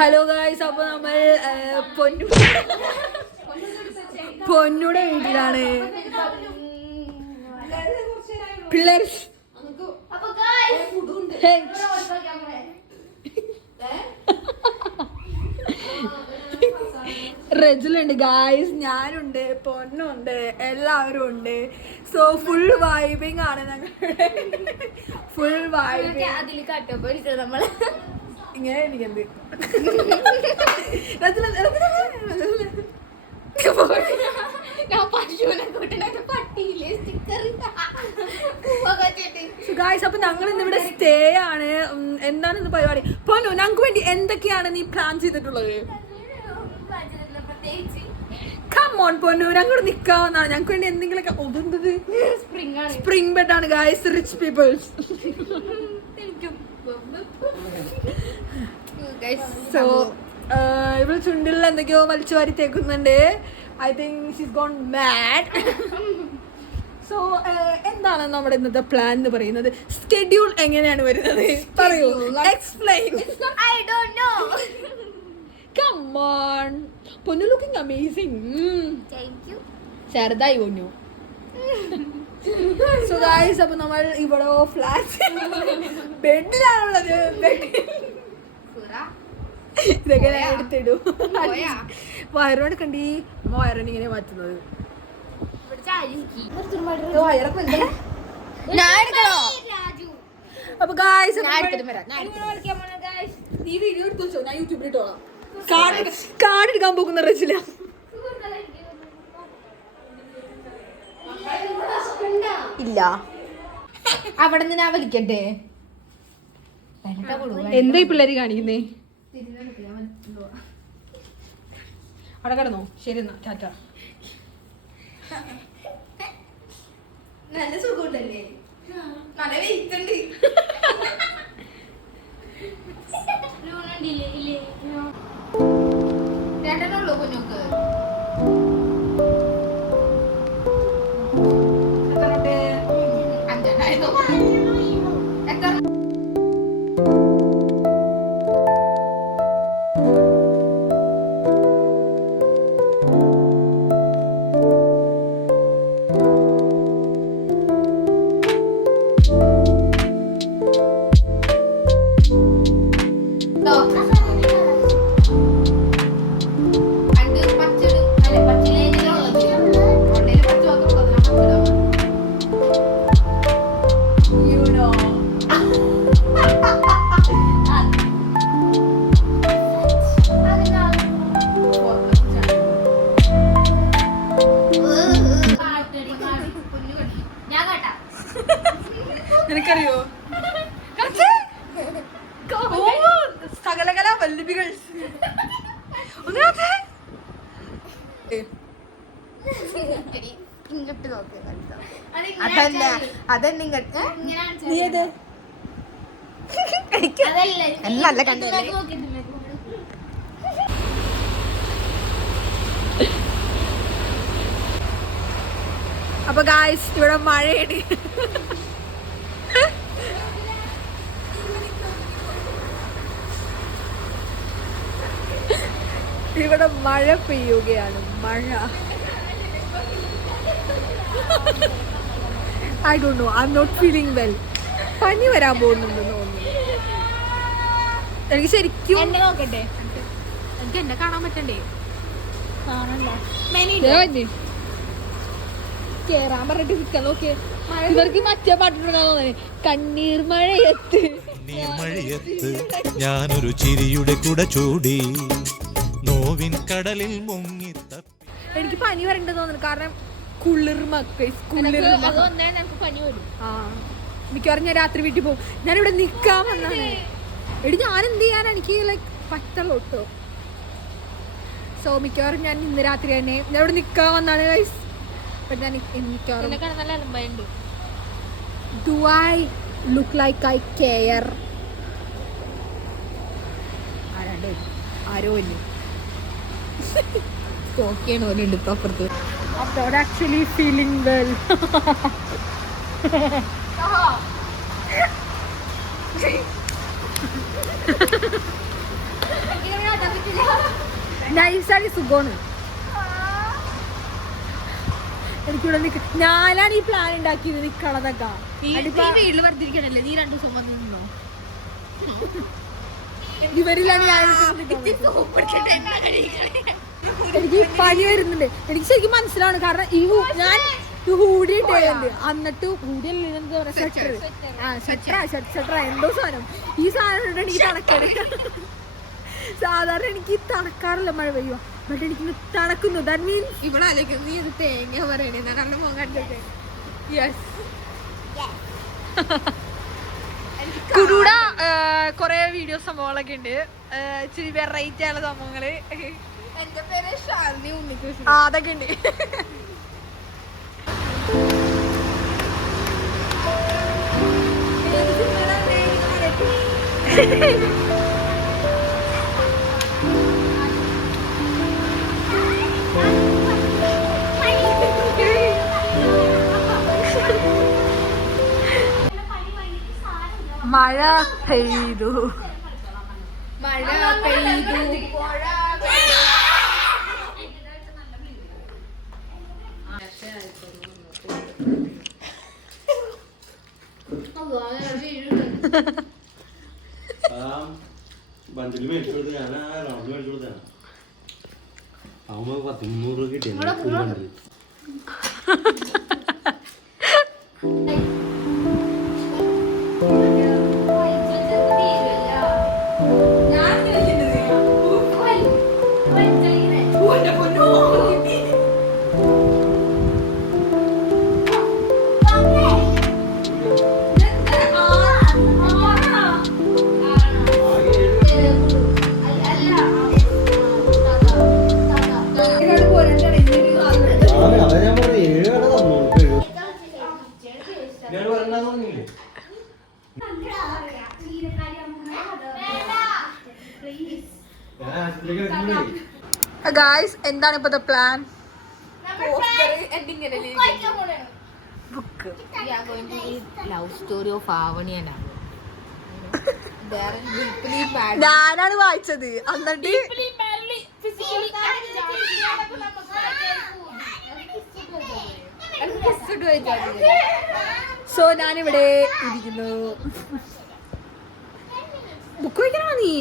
Hello guys, അപ്പൊ നമ്മൾ പൊന്നൂടെ വീട്ടിലാണ്. പിള്ളേർ റെജിലുണ്ട് ഗായ്സ്, ഞാനുണ്ട്, പൊന്നുണ്ട്, എല്ലാവരും ഉണ്ട്. സോ ഫുൾ വൈബിങ് ആണ് ഞങ്ങളുടെ. Full vibing. നമ്മള് ഇങ്ങനെ എനിക്കെന്ത് അപ്പൊ ഞങ്ങൾ ഇന്നിവിടെ സ്റ്റേ ആണ്. എന്താണ് ഇന്ന് പരിപാടി? പൊന്നു, ഞങ്ങൾക്ക് വേണ്ടി എന്തൊക്കെയാണ് നീ പ്ലാൻ ചെയ്തിട്ടുള്ളത്? കമോൺ പൊന്നു, ഞങ്ങൾ നിക്കാവുന്നതാണ്. ഞങ്ങൾക്ക് വേണ്ടി എന്തെങ്കിലുമൊക്കെ. ഒതുന്നത് സ്പ്രിംഗ് ബെഡ് ആണ് ഗായ്സ്, റിച്ച് പീപ്പിൾസ്. സോ ഇവിടെ ചുണ്ടിൽ എന്തൊക്കെയോ വലിച്ചു വാരി തേക്കുന്നുണ്ട്. I think she's gone mad. So എന്താണ് നമ്മുടെ ഇന്നത്തെ പ്ലാൻ എന്ന് പറയുന്നത്? സ്കെഡ്യൂൾ എങ്ങനെയാണ് വരുന്നത്? പറയൂ, explain. I don't know. Come on. പൊന്നു ലുക്കിംഗ് അമേസിംഗ്. Thank you. ചെറുതായി പൊന്നു. സോ ഗായ്സ്, അപ്പൊ നമ്മൾ ഇവിടെ ഫ്ലാറ്റ് ബെഡിലാണുള്ളത്. ഇതൊക്കെ ഞാൻ എടുത്തിടൂ. വയറോടെ കണ്ടി അമ്മ വയറോടെ ഇങ്ങനെ മാറ്റുന്നത്. അപ്പൊ ഗായ്സ്, ഈ വീഡിയോ എടുത്തു വെച്ചോ, ഞാൻ യൂട്യൂബിൽ ഇട്ടോളാം. കാർഡ് എടുക്കാൻ പോകുന്ന റച്ചില്ല. ഇല്ല, അവിടെ നിന്ന് ഞാൻ വലിക്കട്ടെ. എന്താ ഈ പിള്ളേര് കാണിക്കുന്നേ? അവിടെ കിടന്നോ? ശരി എന്നാ, ടാറ്റ. നല്ല സുഖമുണ്ടല്ലേ? നല്ല വെയിറ്റ് ഉണ്ട്. രണ്ടെണ്ണുള്ളൂ കുഞ്ഞുക്ക്. നിനക്കറിയോ സകലകല വല്ലഭികൾ? നല്ല കണ്ടല്ലേ. അപ്പൊ ഗായ്സ്, ഇവിടെ മഴയാണ്. ഇവിടെ മഴ പെയ്യുകയാണ്. മഴ. I don't know, I am not feeling well. പനി വരാൻ പോകുന്നുണ്ടെന്ന് തോന്നുന്നു. എനിക്ക് ശരിക്കും നോക്കട്ടെ, എനിക്ക് എന്നെ കാണാൻ പറ്റണ്ടേ? കേറാൻ പറഞ്ഞിട്ട് നിൽക്കാൻ നോക്കിയേ. ഇവർക്ക് മറ്റേ പാട്ടിട്ടുണ്ടാ തോന്നേ, കണ്ണീർ മഴയത്ത് ഞാനൊരു ചിരിയുടെ കുട ചൂടി നോവിൻ കടലിൽ മുങ്ങി. എനിക്ക് പനി വരണ്ടെന്ന് തോന്നുന്നു, കാരണം കുളിർമ. മിക്കവാറും ഞാൻ രാത്രി വീട്ടിൽ പോകും. ഞാനിവിടെ നിക്കാൻ വന്നാണ്. എടി, ഞാൻ എന്ത് ചെയ്യാനാണ്? എനിക്ക് ലൈക്ക് പറ്റുള്ളൂ കേട്ടോ. സോ മിക്കവാറും ഞാൻ ഇന്ന് രാത്രി തന്നെ ഞാൻ ഇവിടെ നിക്കാൻ വന്നാണ് ഗൈസ്. ഞാൻ മിക്കവാറും do I look like I care? ആരോ ഇല്ലേ നോക്കിയാണ് പോലുണ്ട് ഇപ്പൊ അപ്പുറത്ത്. I'm actually feeling well. നൈസാണ് സുഖമാണ്. എനിക്കിവിടെ ഞാനാണ് ഈ പ്ലാൻ ഉണ്ടാക്കിയത് നിക്കണതൊക്കെ. വീട്ടിൽ വർദ്ധിക്കണല്ലേ നീ 2 ദിവസം വന്നു നിന്നോ? ഇവരിലാണ് എനിക്ക് പനി വരുന്നുണ്ട്. എനിക്ക് ശരിക്കും മനസ്സിലാണ്. കാരണം ഈ ഞാൻ ഹൂഡി ഇട്ടുണ്ട്. എന്നിട്ട് ഹൂഡി എന്താ പറയാ ഷട്ടർ എന്തോ സാധനം. ഈ സാധനം എനിക്ക് തണക്കണേ. സാധാരണ എനിക്ക് തണക്കാറില്ല മഴ പെയ്യുക. ബട്ട് എനിക്ക് തണക്കുന്നു. ദാറ്റ് മീൻസ് ഇവിടെ ആലോചിക്കും നീ ഇത് തേങ്ങ പറയണേ കാരണം മോൻ കണ്ടിട്ട്. യെസ് കുടൂട കൊറേ വീഡിയോ സംഭവങ്ങളൊക്കെ ഉണ്ട്. ഇച്ചിരി വെറൈറ്റി ആയുള്ള സംഭവങ്ങള്. എന്റെ പേര് ഷാലിനി ഉണ്ണികൃഷ്ണൻ. അതൊക്കെ ഉണ്ട്. മഴ പെയ്തു. മഴ പെയ്തു ബണ്ടിൽ മേടിച്ചു കൊടുത്ത് ഞാൻ റൗണ്ട് മേടിച്ചു കൊടുത്താണ്. ആവുമ്പോ 10-300 കിട്ടിയ ഗായ്സ്, എന്താണ് ഇപ്പത്തെ plan? Book love story of ആവണിയാണ്. ഞാനാണ് വായിച്ചത്. എന്നിട്ട് സോ ഞാനിവിടെ ഇരിക്കുന്നു. ബുക്ക് വായിക്കണോ നീ?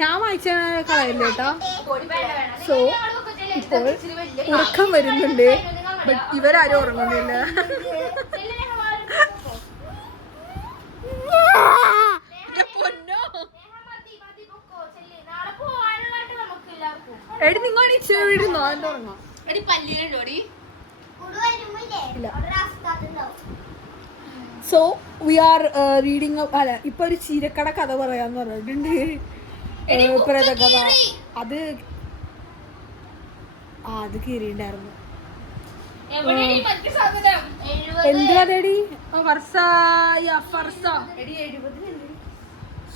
ഞാൻ വായിച്ച കളയല്ലോ കേട്ടോ. സോ ഇപ്പോൾ ഉറക്കം വരുന്നുണ്ട്. ബട്ട് ഇവരാരും ഉറങ്ങുന്നില്ല. എടി നിങ്ങൾ ഇച്ചിരുന്നോ? എന്താ ഉറങ്ങാം? So we are reading. അല്ല, ഇപ്പൊ ഒരു ചീരക്കട കഥ പറയാന്ന് പറഞ്ഞിട്ടുണ്ട്. പ്രേതകഥ. അത് കീറിണ്ടായിരുന്നു. എന്ത് കഥയടി? ഫർസ.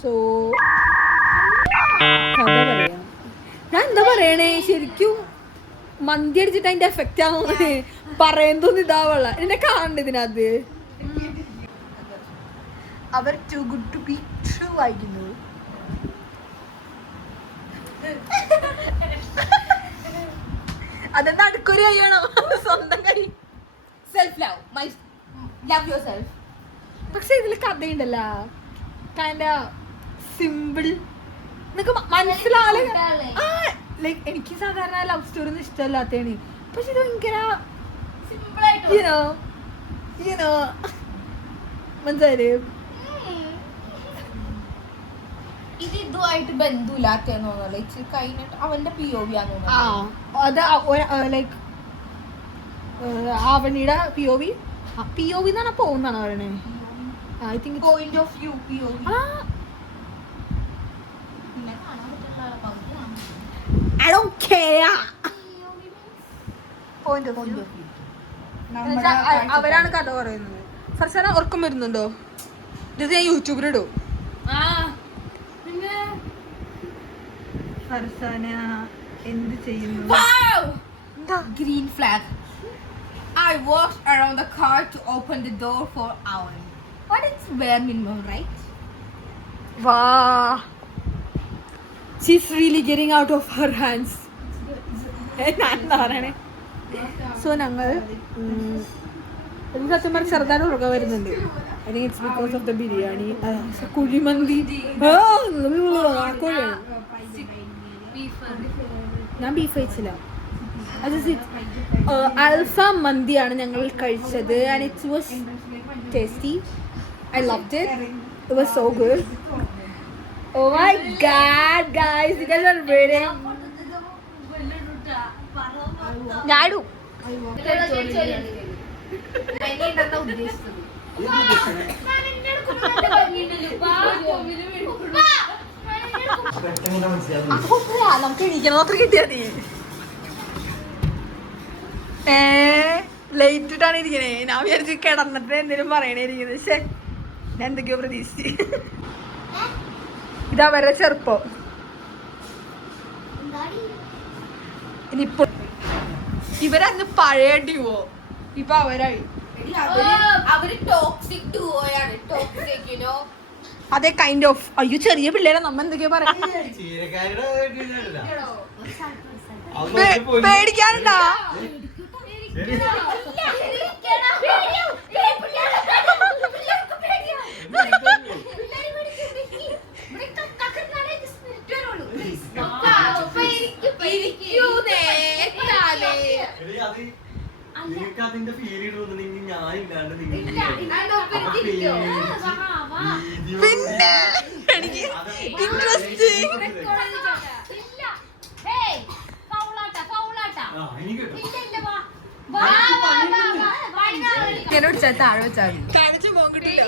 സോ കഥ പറയാം. ഞാൻ എന്താ പറയണേ? ശരിക്കും മന്തി അടിച്ചിട്ട് അതിന്റെ എഫക്റ്റ് ആവുന്നത് പറയുന്നതൊന്നും ഇതാവുള്ള. എന്നെ കാണണ്ട ഇതിനകത്ത്. അവർ too good to be true ആയിരുന്നു. അതെന്താ അടുക്കൊരു കൈയാണോ? സ്വന്തം കൈ. Self love. My love yourself. പക്ഷെ ഇതില് കഥയുണ്ടല്ലോ. Kind simple. നിനക്ക് മനസ്സിലാവില്ല. ലൈക്ക് എനിക്ക് സാധാരണ ലവ് സ്റ്റോറി ഒന്നും ഇഷ്ടമല്ലാത്തതാണ്. പക്ഷെ ഇത് ഭയങ്കര മനസ്സിലായി. ഇത് ഇതുമായിട്ട് ബന്ധമില്ലാത്തന്ന് തോന്നുന്നു. ഇച്ചിരി കഴിഞ്ഞിട്ട് അവന്റെ POV ആണെന്ന് അത് ലൈക്ക് അവനിയുടെ POV എന്നാണ് പോകുന്നാണ് പറയണേ. I think point of view POV. I don't care. Point of view. അവരാണ് കഥ പറയുന്നത്. ഫർസാന ഉറക്കം വരുന്നുണ്ടോ? ഇത് ഞാൻ യൂട്യൂബിലിടും. ഫർസാന എന്ത് ചെയ്യുന്നു? Green flag. I walked around the car to open the door for hours. What is bare minimum, right? Wow. She's really getting out of her hands. ഞാൻ എന്താ പറയണേ. സോ ഞങ്ങൾ എനിക്ക് സത്യം പറഞ്ഞാൽ ചെറുതായിട്ട് ഉറക്കം വരുന്നുണ്ട്. I think it's because of the biryani. കുഴിമന്തി കോഴിയാണ്. ഞാൻ ബീഫ് കഴിച്ചില്ല. അൽഫാം മന്തിയാണ് ഞങ്ങൾ കഴിച്ചത്. And it was tasty. I loved it. It was so good. Oh my god, guys, you guys are waiting. ഞാനു നമുക്ക് എണീക്കണം. അത്ര കിട്ടിയാ നീ ലേറ്റ് ഇട്ടാണ് ഇരിക്കണേ. ഞാൻ വിചാരിച്ചു കിടന്നിട്ട് എന്തെങ്കിലും പറയണേ ഇരിക്കുന്നത്. പക്ഷെ ഞാൻ എന്തൊക്കെയോ പ്രതീക്ഷിച്ച്. ഇതാ വരെ ചെറുപ്പം. ഇനിയിപ്പോ ഇവരന്ന് പഴയ ഡ്യുവോ, ഇപ്പൊ അവരായി. അതെ, കൈൻഡ് ഓഫ്. അയ്യോ ചെറിയ പിള്ളേരെ നമ്മ എന്തൊക്കെയാ പറയാ. പേടിക്കാനുണ്ടാ? അതിന്റെ ഫീൽ ഇടുന്നെങ്കിൽ ഞാൻ ഇല്ലാണ്ട് പിന്നെ എനിക്ക് ഇൻട്രസ്റ്റിംഗ്. താഴെ വെച്ചാൽ കാണിച്ചു പോകിട്ടില്ല.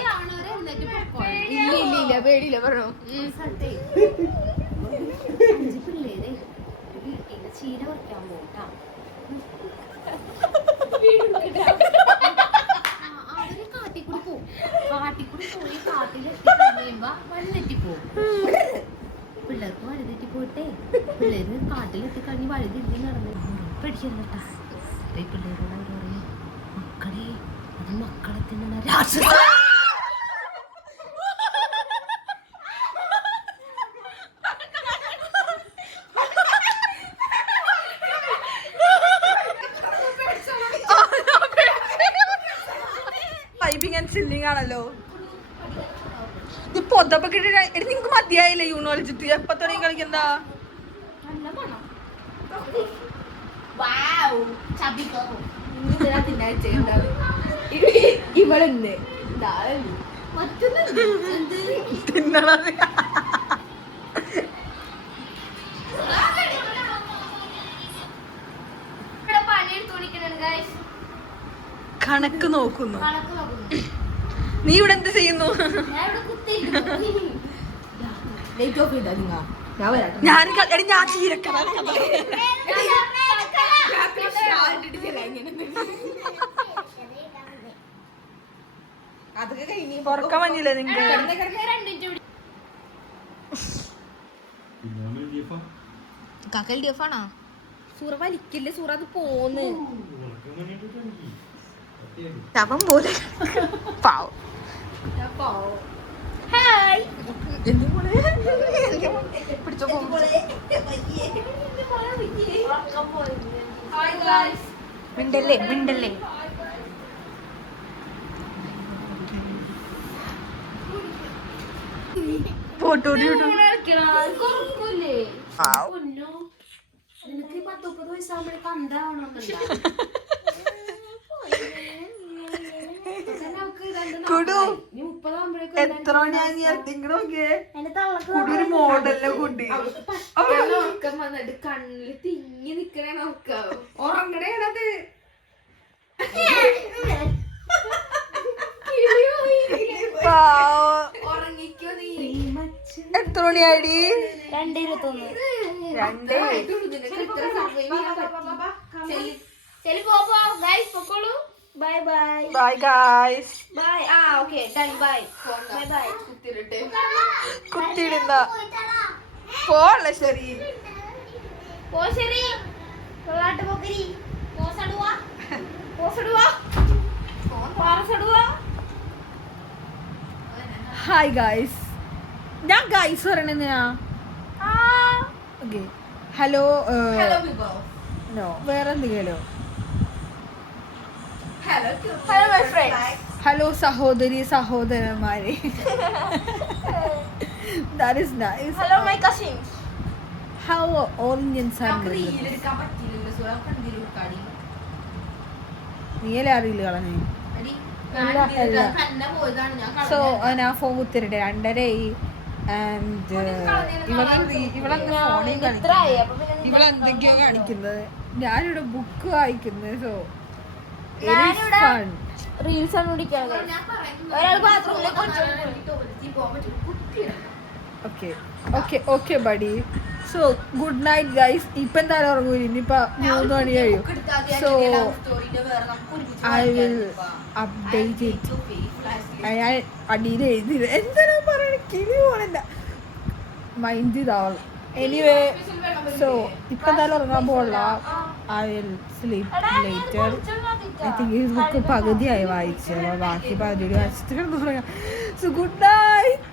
ഇല്ല പേടിയില്ല പറഞ്ഞു. ചീര വയ്ക്കാൻ പോട്ടാ അവര് കാട്ടിക്കൂടി പോവും. കാട്ടിക്കൂടി പോയി കാട്ടിലെത്തി കഴിയുമ്പോ വഴിതെറ്റിപ്പോവും. പിള്ളേർക്ക് വഴിതെറ്റി പോയിട്ടേ പിള്ളേര് കാട്ടിലെത്തി കഴിഞ്ഞ് വഴിതെറ്റി നടന്നു പഠിച്ചിരുന്നട്ടാ. പിള്ളേരോട് അവർ പറയും, മക്കളെ അത് മക്കളെ തിന്നണ രാക്ഷസ. ആണല്ലോ ഇപ്പൊ പൊതപ്പൊക്കെ ഇട്ടിട്ട് നിങ്ങക്ക് മതിയായില്ലേ യൂണിവേഴ്സിറ്റി? എപ്പ തുടങ്ങി കളിക്കണ്ടാ? ഇവളെന്ന് തിന്നണത് കണക്ക് നോക്കുന്നു. നീ ഇവിടെ എന്ത് ചെയ്യുന്നു? ഞാൻ ഞാൻ ചീരക്കഥ ഉറക്കം വന്നില്ലേ നിങ്ങക്ക്? കാക്കൽ ഡിഫാണോ? സൂറ വലിക്കില്ലേ സൂറ, അത് പോന്ന് ശവം പോലെ പാവം. ഹായ് പിടിച്ചോ മിണ്ടല്ലേ മിണ്ടല്ലേ. ഫോട്ടോ നിനക്ക് 10-30 വയസ്സാകുമ്പോഴേക്ക് അന്താവണമെന്നുണ്ടോ? എത്ര ഒരു മോഡലിനെ കുട്ടി ഉറക്കം വന്നിട്ട് കണ്ണില് തിങ്ങി നിക്കണേ ഉറക്കം. ഉറങ്ങണേണത്. ഉറങ്ങിക്കോ നീ. എത്ര മണിയാടി? 2:21. Bye bye. Bye guys. Bye. Okay. Done. Bye. Bye bye. കുത്തിയിടുന്ന പോലെ ശരി. ശരി. Hi guys. ഞാൻ ഗായ്സ് പറയണെന്നാ. ഓക്കെ. ഹലോ നോ വേറെ എന്തെങ്കിലും Hello, my friends. ഹലോ സഹോദരി സഹോദരന്മാരെ that is nice Hello, my cousins. How all Indians are നമുക്ക് reel എടുക്കാൻ പറ്റിയില്ലല്ലോ, so നമുക്ക് എന്തെങ്കിലും എടുക്കാടി. നീയല്ലേ അറിയില്ല കളഞ്ഞു എടി, ഇല്ല, ഞാൻ reel ഇല്ല. എടുക്കാൻ തന്നെ പോയതാണ്, ഞാൻ സോ കളഞ്ഞതല്ല. ഞാൻ ഫോൺ കുത്തിരട്ടെ 2:30 ആൻഡ് ഇവളെന്താ ഫോണിൽ ഇത്രയായി, കളിക്കുന്നത് അപ്പൊ പിന്നെ ഇവളെന്തൊക്കെയോ കാണിക്കുന്നത് ഞാനിവിടെ ബുക്ക് വായിക്കുന്നത് സോ ഞാനിവിടെ ഫൺ റീൽസ് ആണ് പിടിക്കാറ് ഞാൻ പറയുന്നത് ഒരാൾ ബാത്റൂമിലേക്ക് toilet-ൽ പോകാൻ പറ്റും, കുട്ടിയാണ്. Okay okay okay buddy so good night guys ഇപ്പം എന്തായാലും ഉറങ്ങൂല ഇനിയിപ്പോൾ 3 മണി കഴിയും so I will update it. ഞാൻ അടിയിൽ എഴുതിയത് എന്തിനാ പറയണ കിളി പോലെന്താ മൈൻഡ് ഇതാവണം എനിവേ സോ ഇപ്പം എന്തായാലും ഉറങ്ങാൻ പോകണ്ട I will sleep later I think ഈ ബുക്ക് പകുതിയായി വായിച്ചു അപ്പോൾ ബാക്കി പകുതി വായിച്ചിട്ട് കിടന്ന് പറയാം സോ ഗുഡ് നൈറ്റ്